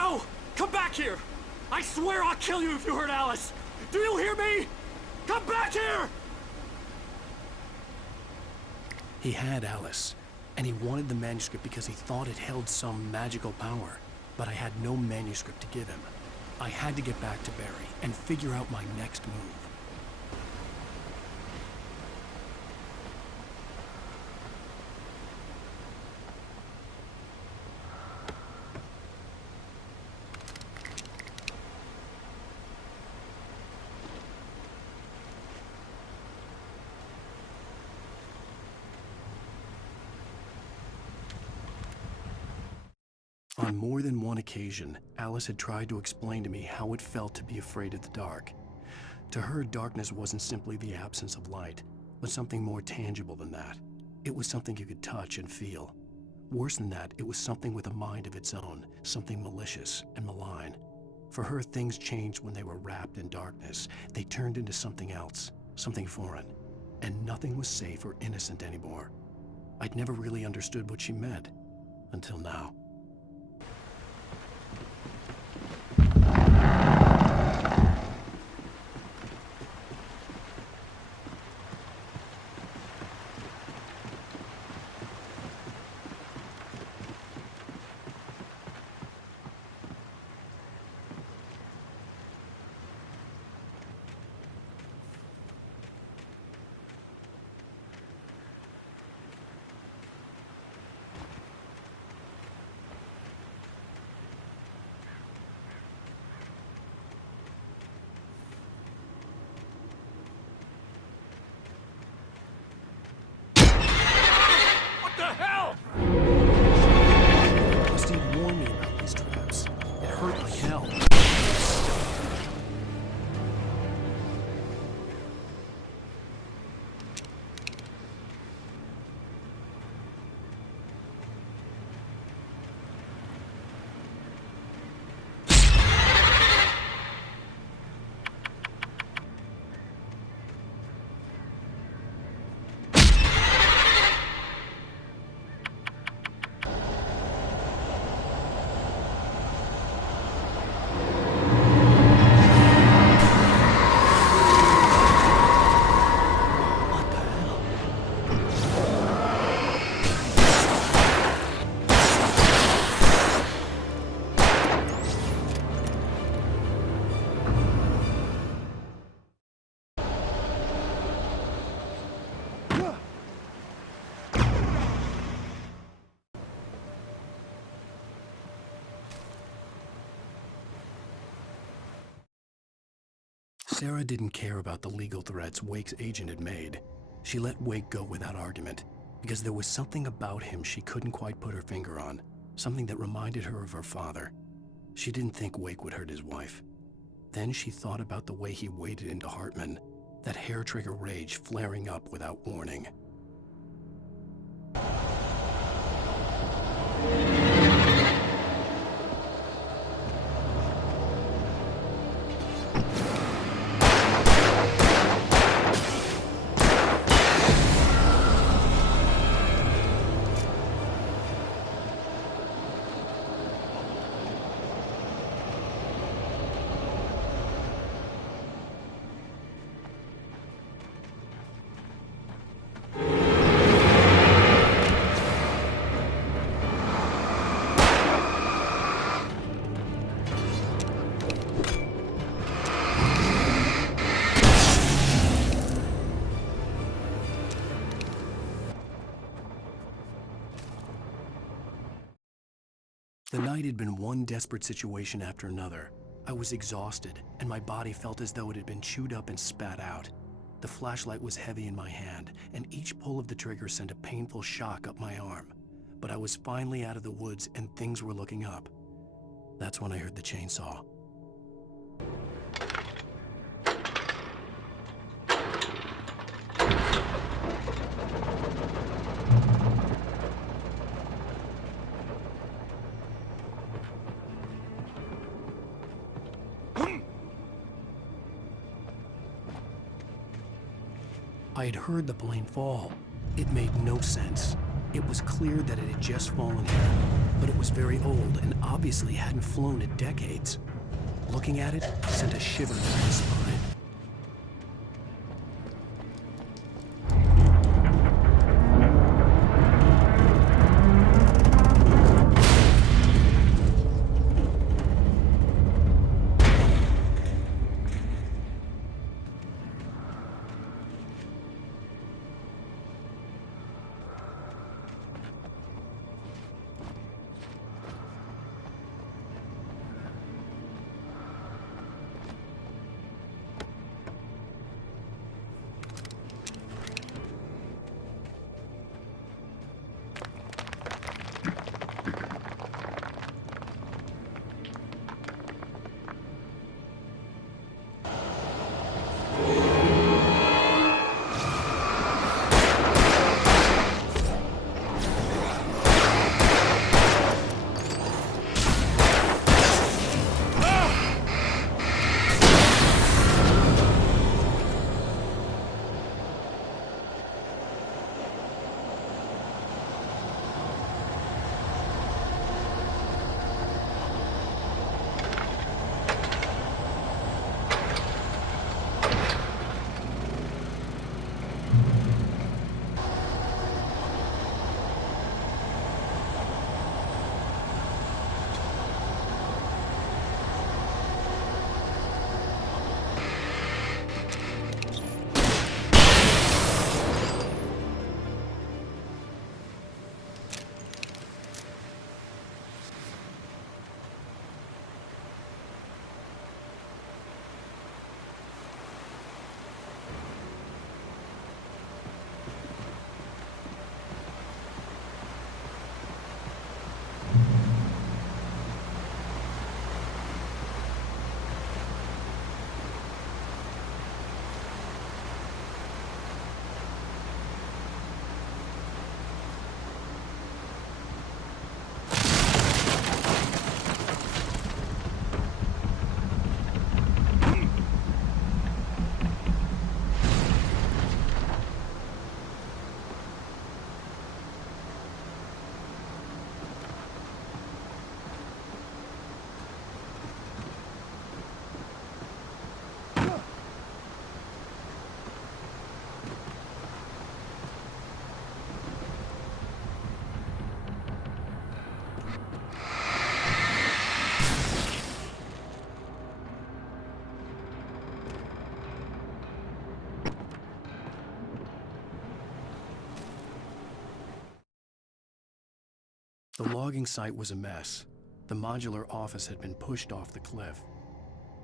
No! Come back here! I swear I'll kill you if you hurt Alice! Do you hear me? Come back here! He had Alice, and he wanted the manuscript because he thought it held some magical power. But I had no manuscript to give him. I had to get back to Barry and figure out my next move. On more than one occasion, Alice had tried to explain to me how it felt to be afraid of the dark. To her, darkness wasn't simply the absence of light, but something more tangible than that. It was something you could touch and feel. Worse than that, it was something with a mind of its own, something malicious and malign. For her, things changed when they were wrapped in darkness. They turned into something else, something foreign, and nothing was safe or innocent anymore. I'd never really understood what she meant, until now. Sarah didn't care about the legal threats Wake's agent had made. She let Wake go without argument, because there was something about him she couldn't quite put her finger on, something that reminded her of her father. She didn't think Wake would hurt his wife. Then she thought about the way he waded into Hartman, that hair-trigger rage flaring up without warning. The night had been one desperate situation after another. I was exhausted, and my body felt as though it had been chewed up and spat out. The flashlight was heavy in my hand, and each pull of the trigger sent a painful shock up my arm. But I was finally out of the woods, and things were looking up. That's when I heard the chainsaw. I had heard the plane fall. It made no sense. It was clear that it had just fallen here. but it was very old and obviously hadn't flown in decades. Looking at it sent a shiver down my spine. The logging site was a mess. The modular office had been pushed off the cliff.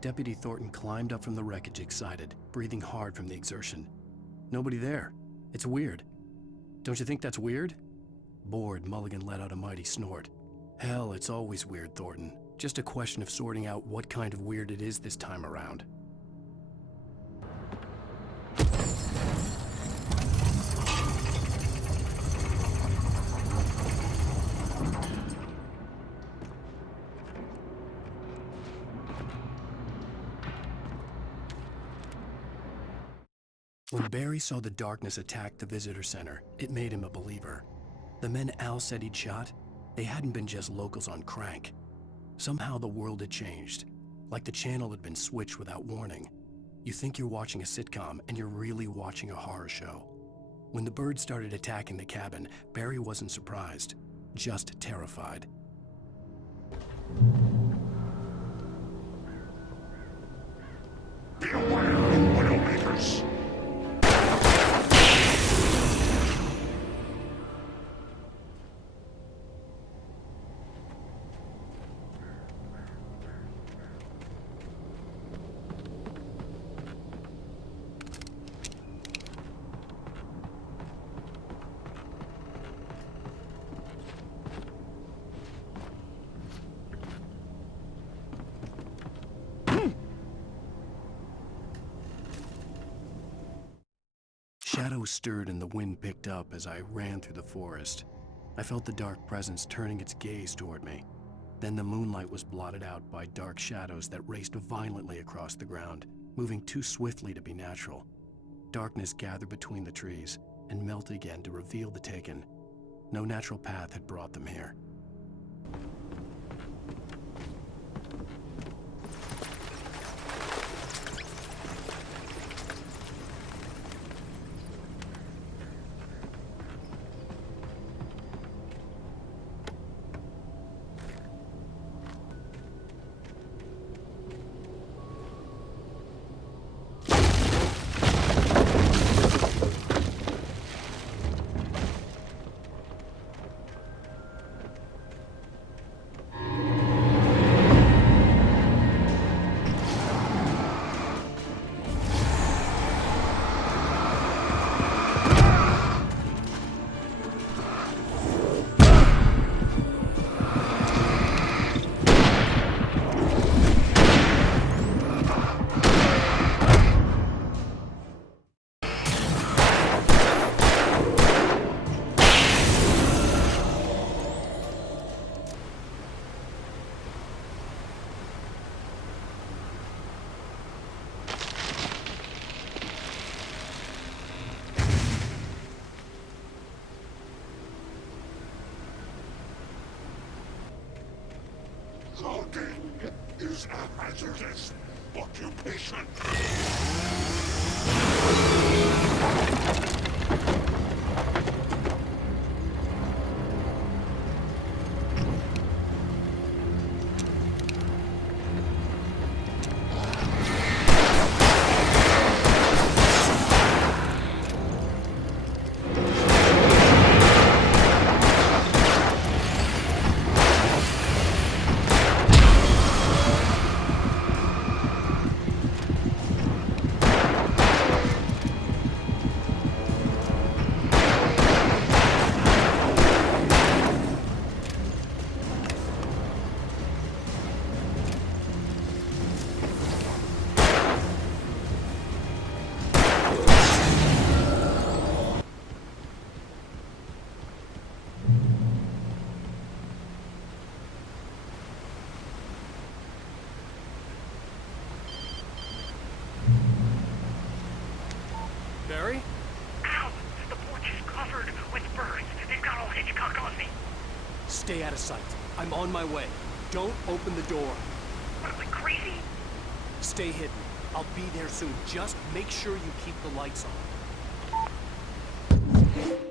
Deputy Thornton climbed up from the wreckage excited, breathing hard from the exertion. Nobody there. It's weird. Don't you think that's weird? Bored, Mulligan let out a mighty snort. Hell, it's always weird, Thornton. Just a question of sorting out what kind of weird it is this time around. When Barry saw the darkness attack the visitor center, it made him a believer. The men Al said he'd shot, they hadn't been just locals on crank. Somehow the world had changed, like the channel had been switched without warning. You think you're watching a sitcom, and you're really watching a horror show. When the birds started attacking the cabin, Barry wasn't surprised, just terrified. Be aware of Widowmakers! Shadows stirred and the wind picked up as I ran through the forest. I felt the dark presence turning its gaze toward me. Then the moonlight was blotted out by dark shadows that raced violently across the ground, moving too swiftly to be natural. Darkness gathered between the trees and melted again to reveal the Taken. No natural path had brought them here. Walking is a hazardous occupation. Barry? Ow! The porch is covered with birds. They've got all Hitchcock on me. Stay out of sight. I'm on my way. Don't open the door. What am I, crazy? Stay hidden. I'll be there soon. Just make sure you keep the lights on.